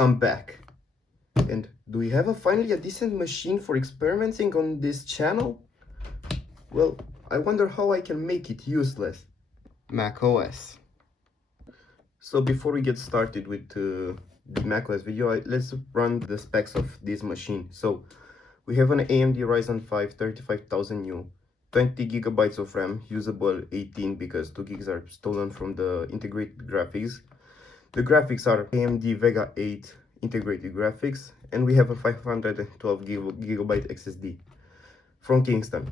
I'm back. And do we have finally a decent machine for experimenting on this channel? Well, I wonder how I can make it useless. Mac OS. So before we get started with the Mac OS video, let's run the specs of this machine. So we have an AMD Ryzen 5 35000U, 20 gigabytes of RAM, usable 18 because 2 gigs are stolen from the integrated graphics. The graphics are AMD Vega 8 integrated graphics, and we have a 512 gigabyte SSD from Kingston.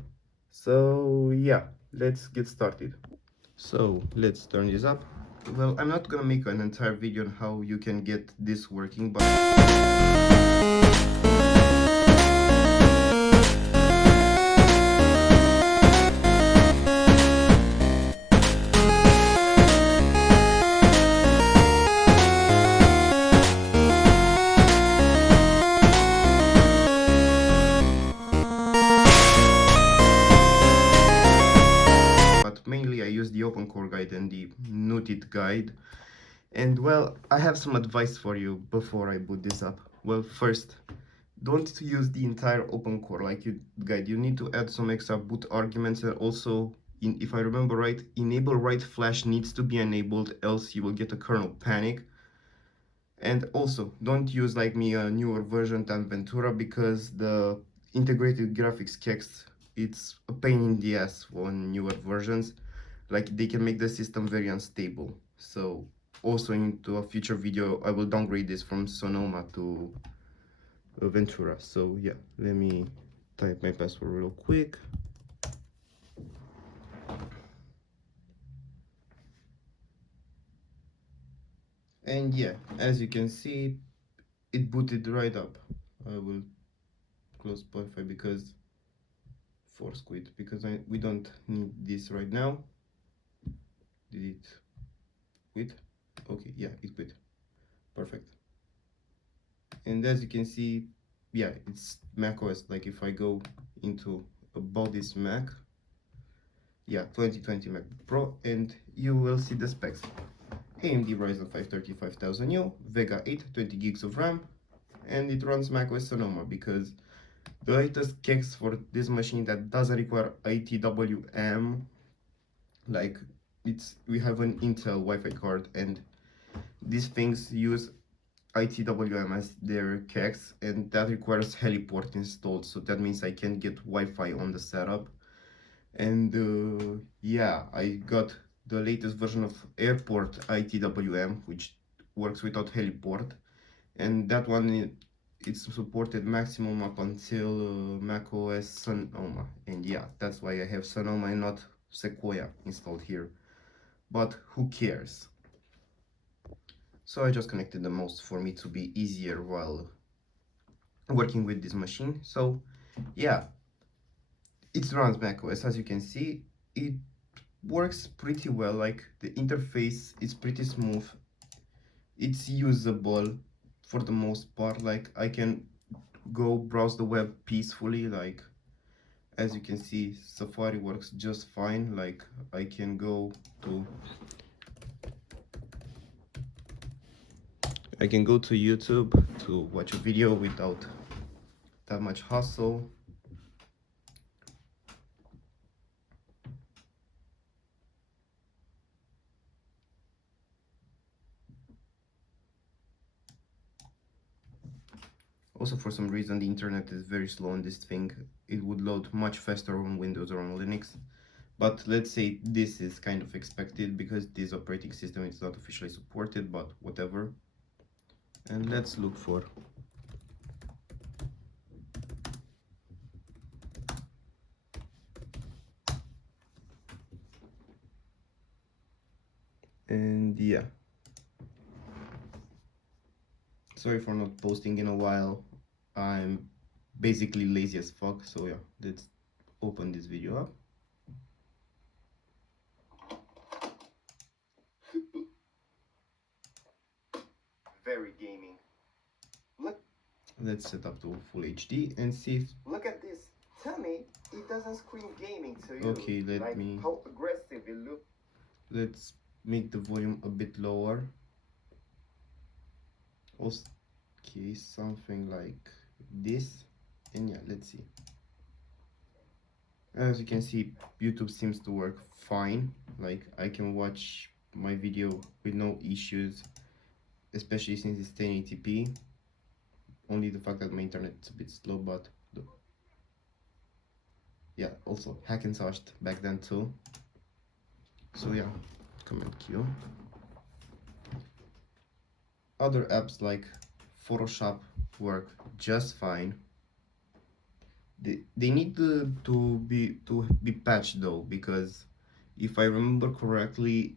So yeah, let's get started. So let's turn this up. Well, I'm not gonna make an entire video on how you can get this working, but mainly I use the Open Core guide and the Nutit guide. And well, I have some advice for you before I boot this up. Well, first, don't use the entire Open Core like you guide. You need to add some extra boot arguments, and also, if I remember right, enable write flash needs to be enabled, else you will get a kernel panic. And also, don't use like me a newer version than Ventura, because the integrated graphics kicks, it's a pain in the ass on newer versions. Like, they can make the system very unstable. So also into a future video I will downgrade this from Sonoma to Ventura. So yeah, let me type my password real quick. And yeah, as you can see, it booted right up. I will close Spotify because force quit, because we don't need this right now. Did it quit? Okay, yeah, it quit. Perfect. And as you can see, yeah, it's Mac OS. Like if I go into about this Mac, yeah, 2020 MacBook Pro, and you will see the specs. AMD Ryzen 5 35000U, Vega 8, 20 gigs of RAM, and it runs macOS Sonoma, because the latest kicks for this machine that doesn't require ITWM, like we have an Intel Wi-Fi card, and these things use ITWM as their kegs, and that requires heliport installed, so that means I can get Wi-Fi on the setup. And yeah, I got the latest version of Airport ITWM, which works without heliport, and that one it's supported maximum up until macOS Sonoma. And yeah, that's why I have Sonoma and not Sequoia installed here, but who cares. So I just connected the mouse for me to be easier while working with this machine. So yeah, it runs macOS. As you can see, it works pretty well. Like, the interface is pretty smooth, it's usable for the most part. Like, I can go browse the web peacefully. Like, as you can see, Safari works just fine. Like, I can go to YouTube to watch a video without that much hassle. Also, for some reason, the internet is very slow on this thing. It would load much faster on Windows or on Linux. But let's say this is kind of expected, because this operating system is not officially supported, but whatever. And let's look for and yeah, sorry for not posting in a while. I'm basically lazy as fuck. So yeah, let's open this video up. Very gaming. Look, let's set up to full HD and see if, look at this. Tell me it doesn't scream gaming to you. Okay, let me, how aggressive it looks. Let's make the volume a bit lower. Also, Okay, something like this. And yeah, let's see. As you can see, YouTube seems to work fine. Like, I can watch my video with no issues, especially since it's 1080p. Only the fact that my internet is a bit slow, but yeah, also Hackintoshed back then too. So yeah, Command Q. Other apps like Photoshop work just fine. They need to be patched though, because if I remember correctly,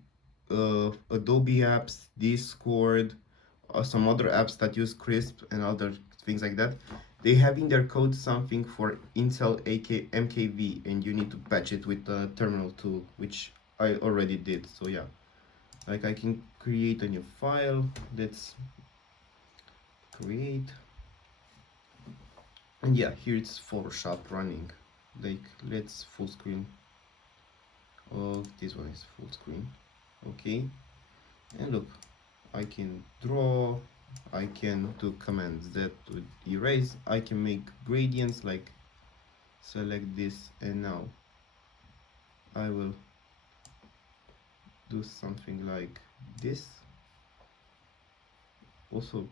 Adobe apps, Discord, some other apps that use Crisp and other things like that, they have in their code something for Intel MKV, and you need to patch it with the terminal tool, which I already did. So yeah, like I can create a new file. Let's create, and yeah, here it's Photoshop running. Like, let's full screen. Oh, this one is full screen. Okay, and look, I can draw, I can do Command Z to erase, I can make gradients, like select this, and now I will do something like this. Also,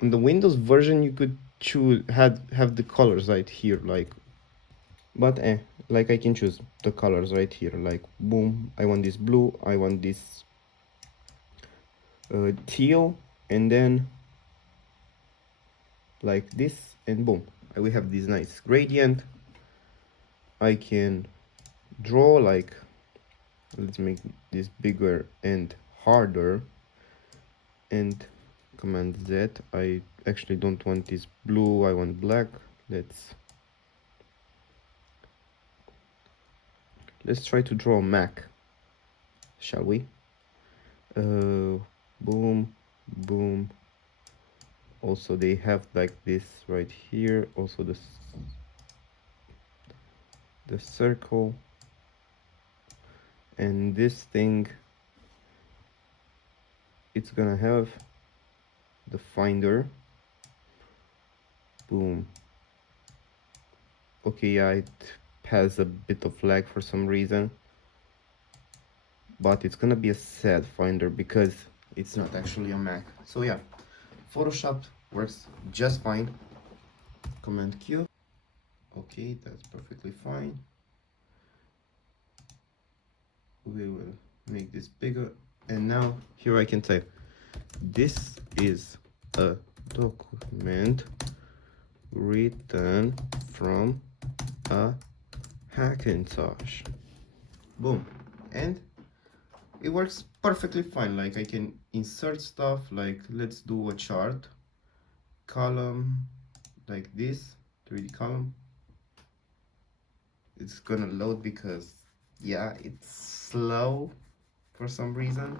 in the Windows version you could choose have the colors right here, like, but like I can choose the colors right here, like boom, I want this blue, I want this teal, and then like this, and boom, we have this nice gradient. I can draw, like, let's make this bigger and harder, and Command Z. I actually don't want this blue, I want black. Let's try to draw a Mac, shall we? Boom, boom. Also they have like this right here, also the circle, and this thing, it's gonna have the finder. Boom. Okay, yeah, it has a bit of lag for some reason, but it's gonna be a sad finder because it's not actually a Mac. So yeah, Photoshop works just fine. Command Q. Okay, that's perfectly fine. We will make this bigger, and now here I can type, this is a document written from a Hackintosh. Boom. And it works perfectly fine. Like, I can insert stuff, like let's do a chart column like this, 3D column. It's gonna load because yeah, it's slow for some reason.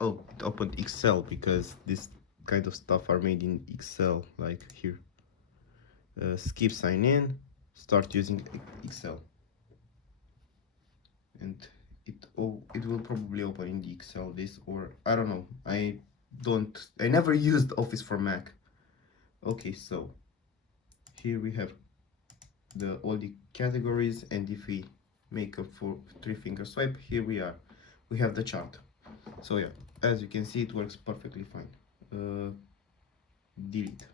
Oh, it opened Excel because this kind of stuff are made in Excel, like here. Skip sign in, start using Excel, and it will probably open in the Excel this, or I don't know. I never used Office for Mac. Okay, so here we have all the categories, and if we make a three finger swipe, here we have the chart. So yeah, as you can see, it works perfectly fine. Delete,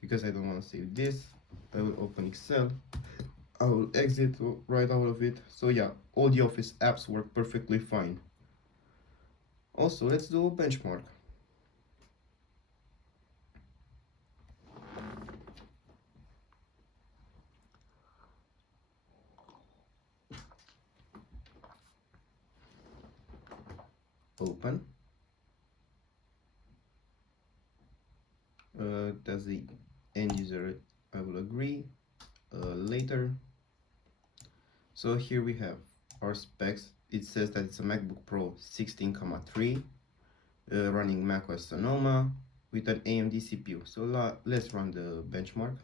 because I don't want to save this. I will open Excel, I will exit right out of it. So yeah, all the Office apps work perfectly fine. Also, let's do a benchmark. Open. That's the end user. I will agree later. So here we have our specs. It says that it's a MacBook Pro 16,3 running macOS Sonoma with an AMD CPU. So let's run the benchmark.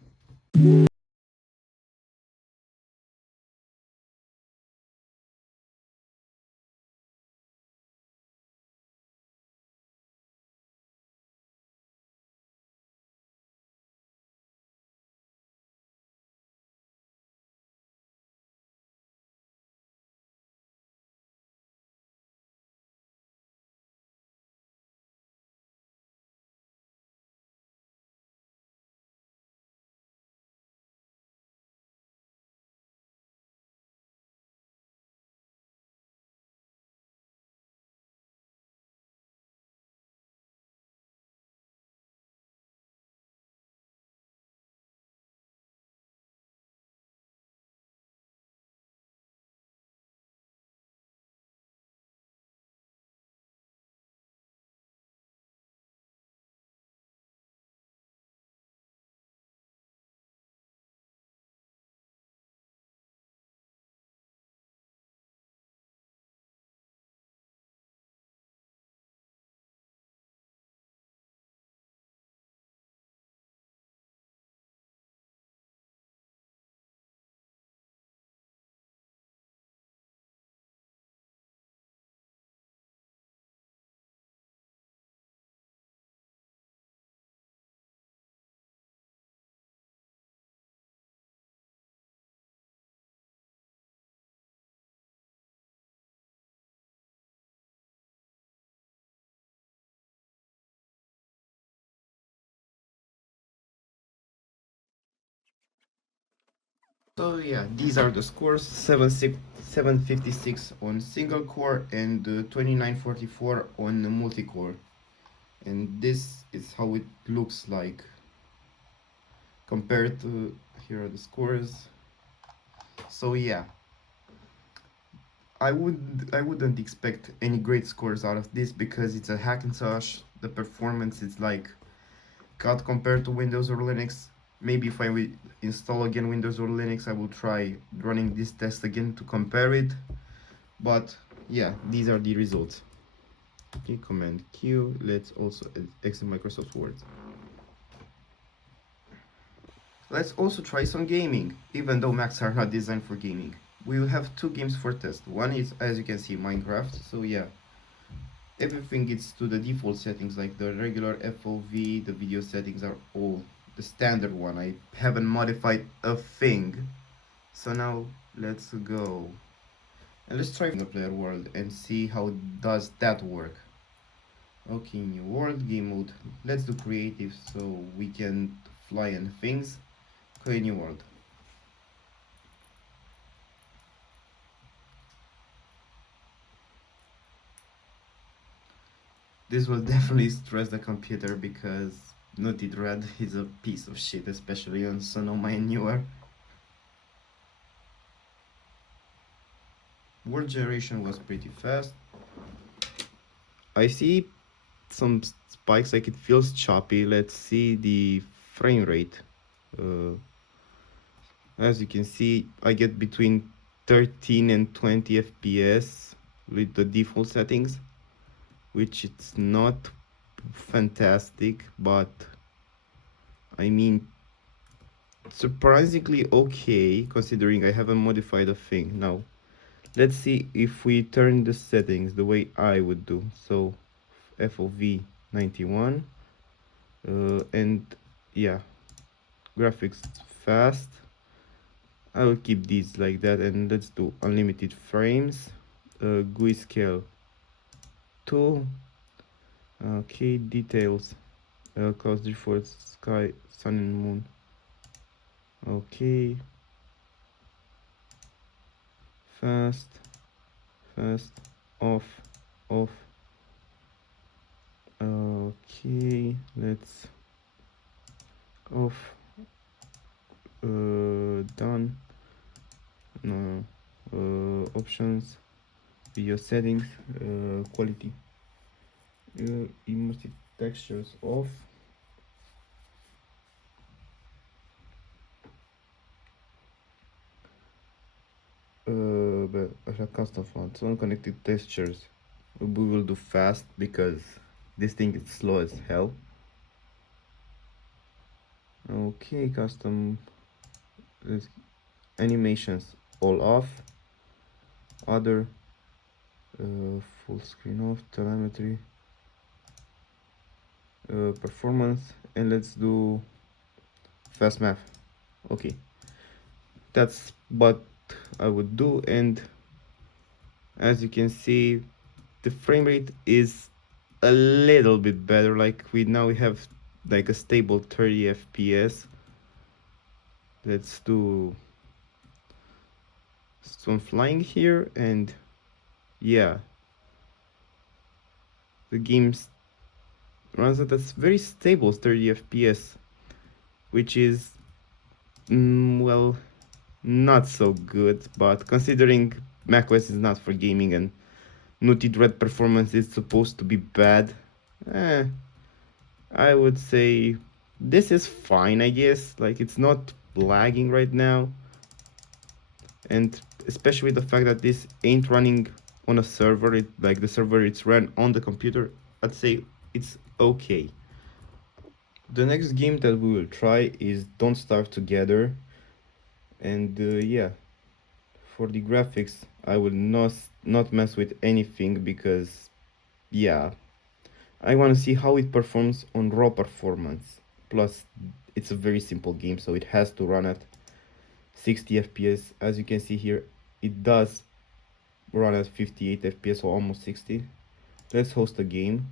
So yeah, these are the scores: 756 on single core and 2944 on multi-core. And this is how it looks like compared to, here are the scores. So yeah, I wouldn't expect any great scores out of this because it's a Hackintosh. The performance is like cut compared to Windows or Linux. Maybe if I will install again Windows or Linux, I will try running this test again to compare it. But yeah, these are the results. Okay, Command Q. Let's also exit Microsoft Word. Let's also try some gaming, even though Macs are not designed for gaming. We will have two games for test. One is, as you can see, Minecraft. So yeah, everything is to the default settings, like the regular FOV, the video settings are all the standard one. I haven't modified a thing. So now let's go. And let's try the player world and see how does that work. Okay, new world, game mode. Let's do creative so we can fly and things. Okay, new world. This will definitely stress the computer because Naughty Red is a piece of shit, especially on Sonoma and newer. Word generation was pretty fast. I see some spikes, like it feels choppy. Let's see the frame rate. As you can see, I get between 13 and 20 FPS with the default settings, which it's not fantastic, but I mean surprisingly okay considering I haven't modified a thing. Now let's see if we turn the settings the way I would do. So FOV 91, and yeah, graphics fast. I will keep these like that, and let's do unlimited frames. GUI scale 2. Okay, details. Clouds default sky, sun and moon. Okay, fast, fast, off, off. Okay, let's off. Done. No. Options. Video settings. Quality. Immersive textures off. But I have custom fonts. Unconnected textures. We will do fast because this thing is slow as hell. Okay, custom animations all off. Other full screen off. Telemetry. Performance, and let's do fast math. Okay, that's what I would do, and as you can see, the frame rate is a little bit better. Like we have like a stable 30 FPS. Let's do some flying here, and yeah, the game runs at a very stable 30 FPS, which is well, not so good, but considering macOS is not for gaming and Naughty Red performance is supposed to be bad, eh, I would say this is fine, I guess. Like, it's not lagging right now, and especially the fact that this ain't running on a server, like the server it's run on the computer, I'd say it's okay. The next game that we will try is Don't Starve Together, and yeah, for the graphics I will not mess with anything because yeah, I want to see how it performs on raw performance. Plus it's a very simple game, so it has to run at 60 FPS. As you can see here, it does run at 58 FPS, or almost 60. Let's host a game.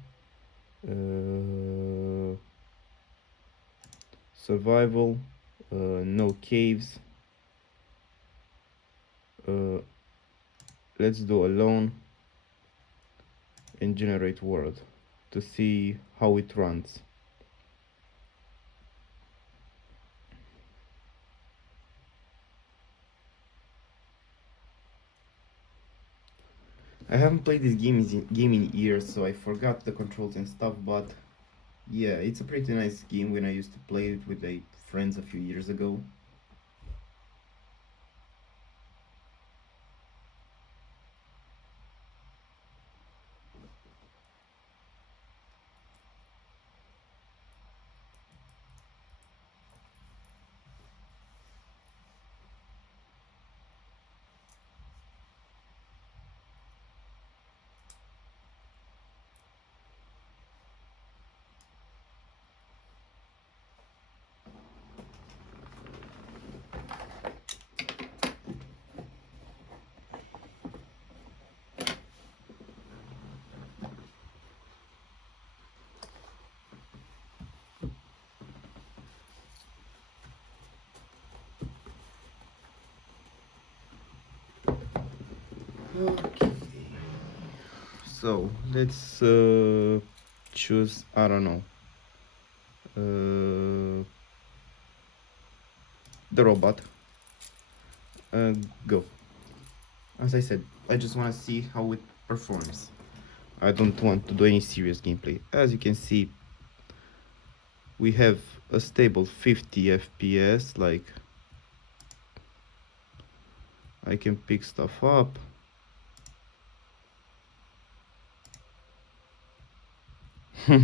Survival, no caves. let's do alone and generate world to see how it runs. I haven't played this game in years, so I forgot the controls and stuff, but yeah, it's a pretty nice game when I used to play it with like friends a few years ago. Okay. So let's choose, I don't know, the robot. Go. As I said, I just want to see how it performs. I don't want to do any serious gameplay. As you can see, we have a stable 50 FPS, like I can pick stuff up. uh,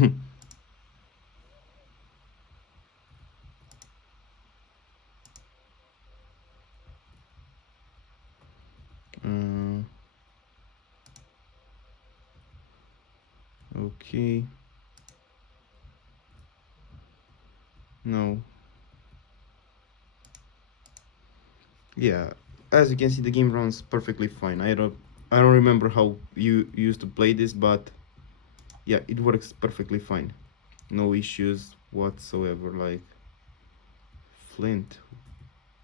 okay, no, yeah, as you can see the game runs perfectly fine. I don't remember how you used to play this, but yeah, it works perfectly fine. No issues whatsoever. Like Flint,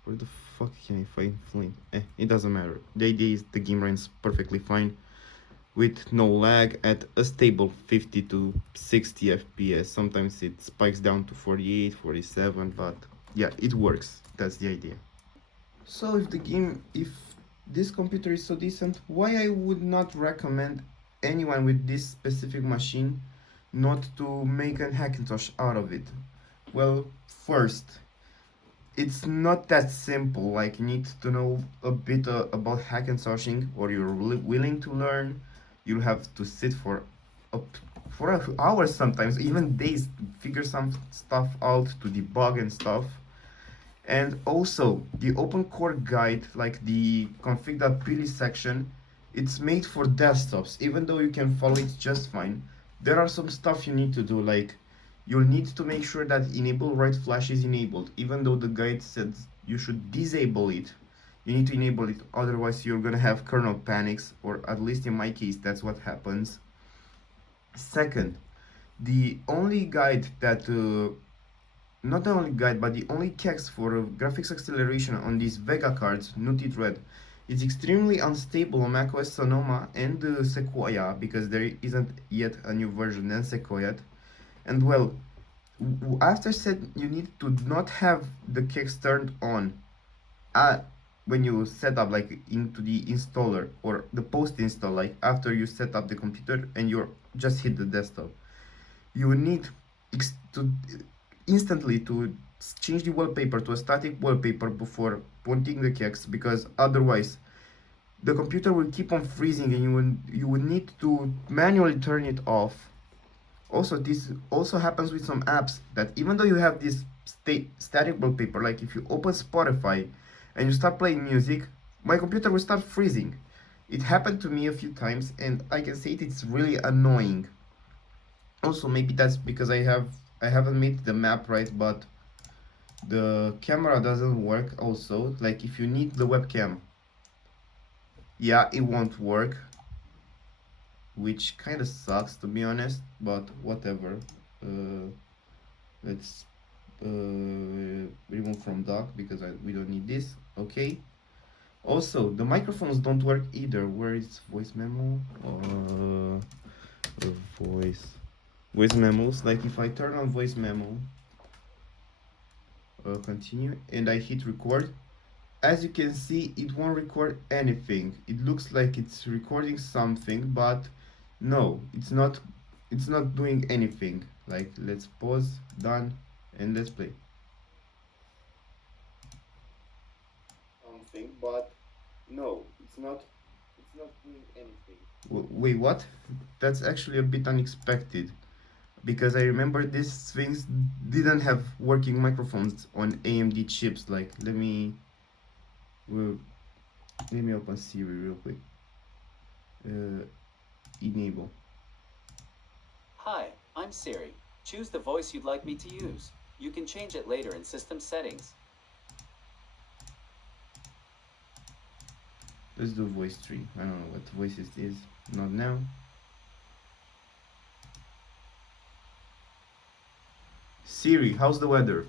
where the fuck can I find Flint? It doesn't matter. The idea is the game runs perfectly fine with no lag at a stable 50 to 60 FPS. Sometimes it spikes down to 48, 47, but yeah, it works. That's the idea. So if this computer is so decent, why I would not recommend anyone with this specific machine not to make an Hackintosh out of it? Well, first, it's not that simple. Like you need to know a bit about Hackintoshing, or you're willing to learn. You'll have to sit up for a few hours, sometimes even days, to figure some stuff out, to debug and stuff. And also the open core guide, like the config.pili section, it's made for desktops. Even though you can follow it just fine, there are some stuff you need to do, like you'll need to make sure that enable write flash is enabled. Even though the guide says you should disable it, you need to enable it, otherwise you're gonna have kernel panics, or at least in my case that's what happens. Second, the only guide that not the only guide, but the only kex for graphics acceleration on these Vega cards, Nutty Red, is extremely unstable on macOS Sonoma and Sequoia, because there isn't yet a new version than Sequoia. And well, after said, you need to not have the kex turned on uh, when you set up, like into the installer or the post install, like after you set up the computer and you're just hit the desktop. You need to instantly to change the wallpaper to a static wallpaper before pointing the kex, because otherwise the computer will keep on freezing and you will need to manually turn it off. Also, this also happens with some apps, that even though you have this static wallpaper, like if you open Spotify and you start playing music, my computer will start freezing. It happened to me a few times, and I can say it's really annoying. Also, maybe that's because I haven't made the map right, but the camera doesn't work also. Like if you need the webcam, yeah, it won't work, which kind of sucks to be honest, but whatever. uh, let's remove from dock, because we don't need this. Okay, Also, the microphones don't work either. Where is voice memo? Voice memos. Like if I turn on voice memo, continue, and I hit record, as you can see, it won't record anything. It looks like it's recording something, but no, it's not doing anything. Like, let's pause, done, and let's play. Something, but no, it's not doing anything. Wait, what? That's actually a bit unexpected, because I remember these things didn't have working microphones on AMD chips. Like, well, let me open Siri real quick. Enable. Hi, I'm Siri. Choose the voice you'd like me to use. You can change it later in system settings. Let's do voice tree. I don't know what voice it is. Not now. Siri, how's the weather?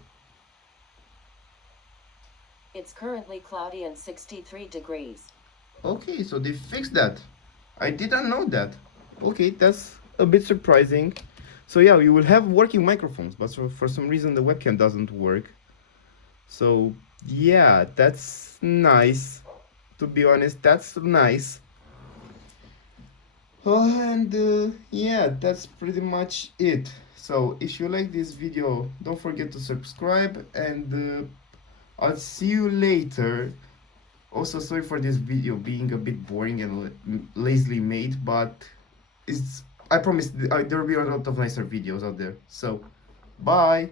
It's currently cloudy and 63 degrees. Okay, so they fixed that. I didn't know that. Okay, that's a bit surprising. So yeah, you will have working microphones, but for some reason the webcam doesn't work. So yeah, that's nice. To be honest, that's nice. And yeah, that's pretty much it. So if you like this video, don't forget to subscribe, and I'll see you later. Also, sorry for this video being a bit boring and lazily made, but I promise there will be a lot of nicer videos out there. So bye.